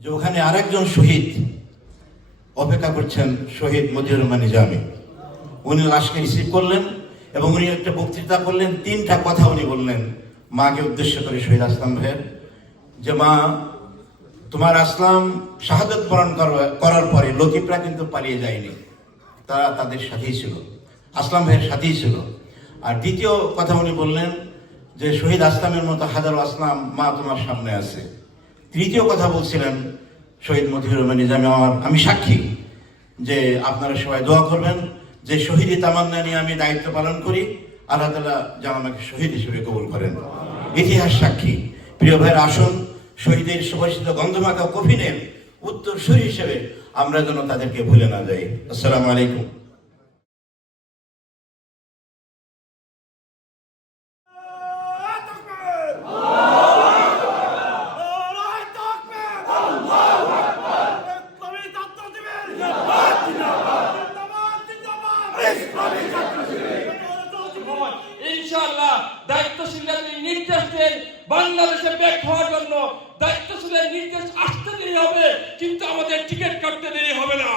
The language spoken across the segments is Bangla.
যে ওখানে আরেকজন শহীদ অপেক্ষা করছেন শহীদ মজিউর রহমান নিজামী। উনি লাশকে রিসিভ করলেন এবং উনি একটা বক্তৃতা করলেন, তিনটা কথা উনি বললেন। মাকে উদ্দেশ্য করে শহীদ আসলাম ভাইয়ের। যে মা, তোমার আসলাম শাহাদত বরণ করা- করার পরে লতিফরা কিন্তু পালিয়ে যায়নি। তারা তাদের সাথেই ছিল। আসলাম ভাইয়ের সাথেই ছিল। আর দ্বিতীয় কথা উনি বললেন যে শহীদ আসলামের মতো হাজারো আসলাম মা তোমার সামনে আছে। তৃতীয় কথা বলছিলেন শহীদ মতিউর রহমান নিজামী আমার, আমি সাক্ষী যে আপনারা সবাই দোয়া করবেন যে শহীদি তামান্না নিয়ে আমি দায়িত্ব পালন করি, আল্লাহ তালা যেন আমাকে শহীদ হিসেবে কবুল করেন। ইতিহাস সাক্ষী। প্রিয় ভাইয়ের আসুন, শহীদের সুভাষিত গন্ধমাখা কফিনের উত্তরসূরি হিসেবে আমরা যেন তাদেরকে ভুলে না যাই। আসসালামু আলাইকুম ইনশাআল্লাহ দায়িত্বশীলরা যদি নির্দেশ দেন বাংলাদেশে ব্যাক হওয়ার জন্য দায়িত্বশীলের নির্দেশ আসতে দেরি হবে কিন্তু আমাদের টিকিট কাটতে দেরি হবে না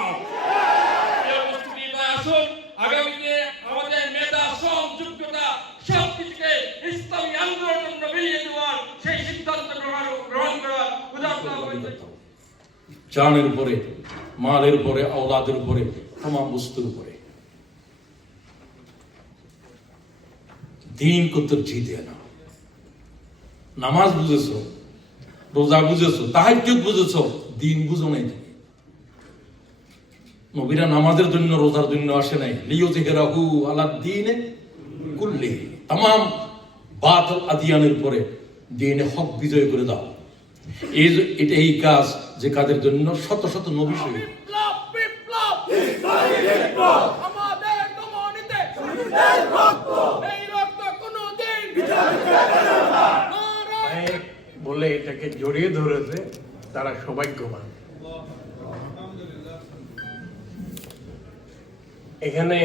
এই উপস্থিতি তাই আসুন আগামীতে আমাদের মেধা শ্রম যোগ্যতা সব কিছুকে ইসলামী আন্দোলনের জন্য বেরিয়ে দেওয়ার সেই সিদ্ধান্ত গ্রহণ গ্রহণ করার উদাহরণ জানের উপরে, মালের উপরে, আওলাদের উপরে, তোমাম বস্তুর উপরে। দিন কত জিতে না। নামাজ বুঝেছ, রোজা বুঝেছ, তাহাজ্জুদ বুঝেছ, দিন বুঝো নাই তুমি। নবীরা নামাজের জন্য, রোজার জন্য আসে নাই। লিও জেহেরাহু আলা দিনে তামাম বাতিল আদিয়ানের পরে দিনে হক বিজয় করে দাও। এই এটা এই কাজ যে কাজের জন্য শত শত নবী শহীদ। বলে এটাকে জড়িয়ে ধরেছে তারা সৌভাগ্যবান। এখানে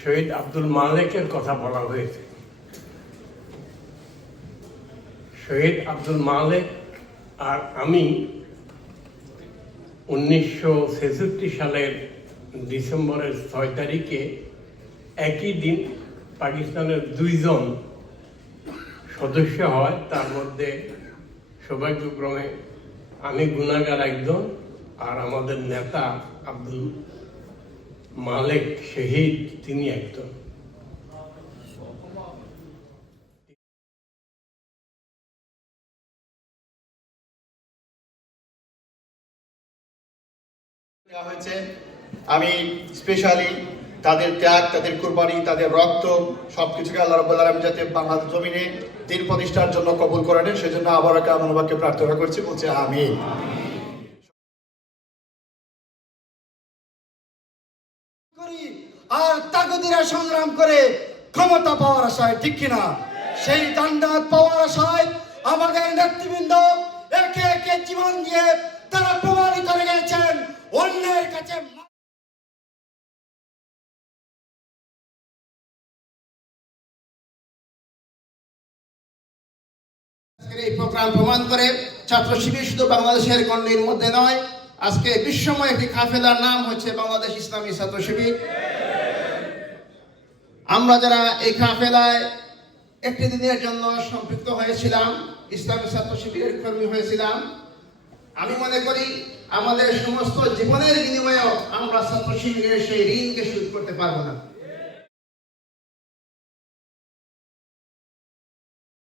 শহীদ আব্দুল মালেকের কথা বলা হয়েছে। শহীদ আব্দুল মালেক আর আমি উনিশশো ছেষট্টি সালের ডিসেম্বরের ছয় তারিখে একই দিন পাকিস্তানের দুইজন সদস্য হয়। তার মধ্যে সৌভাগ্যক্রমে আমি গুণাগার একজন আর আমাদের নেতা আব্দুল মালেক শহীদ তিনি একজন। হয়েছে। আমি স্পেশালি তাদের ত্যাগ, তাদের কুরবানি, তাদের রক্ত, সবকিছুকে আল্লাহ রব্বুল আলম যাতে বাংলাদেশ জমিনে দিন প্রতিষ্ঠার জন্য কবুল করে নেন, সেজন্য আবারও কামনাবাক্যে প্রার্থনা করছি, বলছে আমি আর তাগদিরা সংগ্রাম করে ক্ষমতা পাওয়ার আশায়, ঠিক কিনা? সেই দান্ডাত পাওয়ার আশায় আমাদের নেতৃবৃন্দ একে একে জীবন দিয়ে তারা করে গেছেন, অন্যের কাছে এই প্রোগ্রাম প্রমাণ করে ছাত্র শিবির শুধু বাংলাদেশের গণ্ডির মধ্যে নয়, আজকে বিশ্বময় একটি কাফেলার নাম হচ্ছে বাংলাদেশ ইসলামী ছাত্র শিবির। আমরা যারা এই কাফেলায় একটি দিনের জন্য সম্পৃক্ত হয়েছিলাম, ইসলামী ছাত্র শিবিরের কর্মী হয়েছিলাম আমি মনে করি আমাদের সমস্ত জীবনের বিনিময়েও আমরা ছাত্র শিবিরের সেই ঋণকে শোধ করতে পারব না।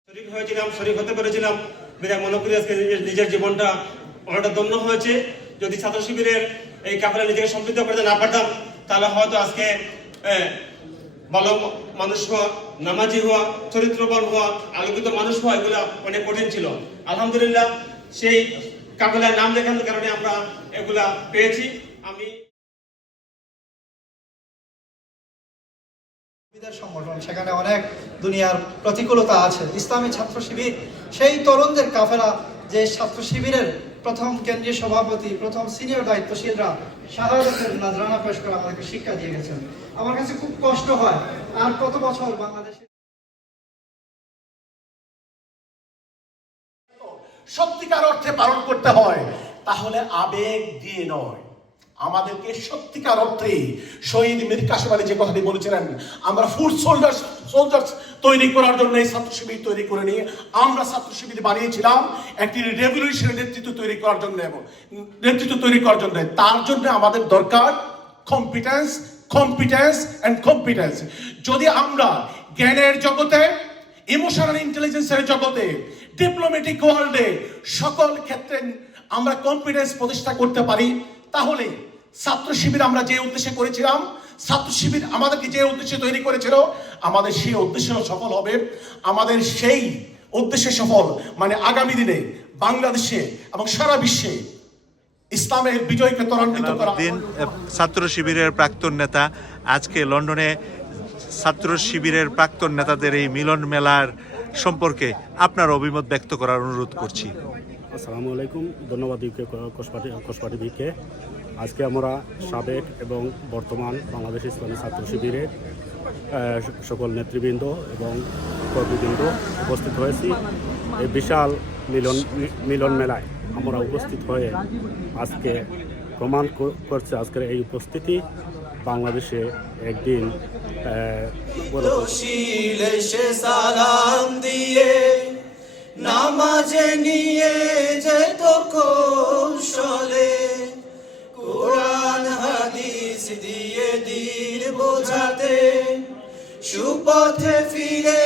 শরীর হয়েছিলাম শরীর হতে পেরেছিলাম। বিধায় মনে করি আজকে নিজের- জীবনটা অনেকটা দন্য হয়েছে। যদি ছাত্র শিবিরের এই কাপড়ে নিজেকে সম্পৃক্ত করতে না পারতাম, তাহলে হয়তো আজকে ভালো মানুষ হওয়া, নামাজি হওয়া, চরিত্রবান হওয়া, আলোকিত মানুষ হওয়া এগুলো অনেক কঠিন ছিল। আলহামদুলিল্লাহ, সেই কাফেলার নাম লেখানোর কারণে আমরা এগুলা পেয়েছি। আমি সংগঠন, সেখানে অনেক দুনিয়ার প্রতিকূলতা আছে। ইসলামী ছাত্র শিবির, সেই তরুণদের কাফেলা, যে ছাত্র শিবিরের প্রথম কেন্দ্রীয় সভাপতি, প্রথম সিনিয়র দায়িত্বশীলরা, শাহাদতের নাজরানা পেশ করে আমাদেরকে শিক্ষা দিয়ে গেছেন। আমার কাছে খুব কষ্ট হয়। আর কত বছর বাংলাদেশে সত্যিকার অর্থে পালন করতে হয়, তাহলে আবেগ দিয়ে নয়। আমাদেরকে সত্যিকার অর্থে শহীদ মীর কাসিম আলী যে কথাটি বলেছিলেন, আমরা ফুড সোল্ডার্স সোলজার্স তৈরি করার জন্য এই ছাত্র শিবির তৈরি করে নিয়ে আমরা ছাত্র শিবির বানিয়েছিলাম, একটি রেভলিউশনের নেতৃত্ব তৈরি করার জন্য এবং নেতৃত্ব তৈরি করার জন্য। তার জন্য আমাদের দরকার কম্পিটেন্স কম্পিটেন্স অ্যান্ড কম্পিটেন্স যদি আমরা জ্ঞানের জগতে ইমোশনাল ইন্টেলিজেন্সের জগতে ডিপ্লোম্যাটিক ওয়ার্ল্ডে সকল ক্ষেত্রে আমরা কনফিডেন্স প্রতিষ্ঠা করতে পারি তাহলে ছাত্র শিবির আমরা যে উদ্দেশ্যে করেছিলাম ছাত্র শিবির আমাদেরকে যে উদ্দেশ্যে তৈরি করেছিল আমাদের সেই উদ্দেশ্য সফল হবে। আমাদের সেই উদ্দেশ্যে সফল মানে আগামী দিনে বাংলাদেশে এবং সারা বিশ্বে ইসলামের বিজয়কে ত্বরান্বিত করা। ছাত্র শিবিরের প্রাক্তন নেতা আজকে লন্ডনে ছাত্র শিবিরের প্রাক্তন নেতাদের এই মিলন মেলার সম্পর্কে আপনার অভিমত ব্যক্ত করার অনুরোধ করছি। আসসালামু আলাইকুম, ধন্যবাদ কোষপাটি বিকে আজকে আমরা সাবেক এবং বর্তমান বাংলাদেশ ইসলামী ছাত্র শিবিরের সকল নেতৃবৃন্দ এবং কর্মীবৃন্দ উপস্থিত হয়েছি। এই বিশাল মিলন মিলন মেলায় আমরা উপস্থিত হয়ে আজকে প্রমাণ করছে আজকের এই উপস্থিতি। বাংলাদেশে একদিন সালাম দিয়ে নামাজে নিয়ে যেত কৌশলে, কোরআন, হাদিস দিয়ে দিন বোঝাতে, সুপথে ফিরে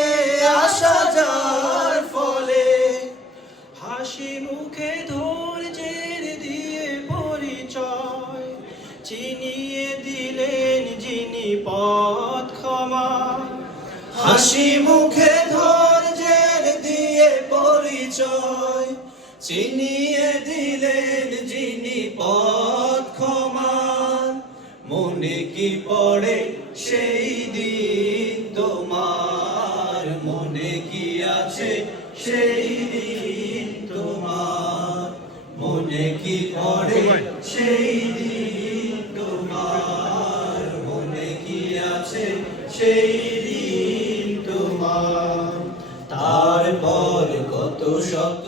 আসা যার হাসি মুখে ধৈর্যের দিয়ে পরিচয় চিনিয়ে দিলেন যিনি পথ ক্ষমা মনে কি পড়ে সেই দিন তোমার? মনে কি আছে সেই দিন তোমার? মনে কি পড়ে সেই দিন তোমার? মনে কি আছে সেই দিন তোমার তারপর কত শত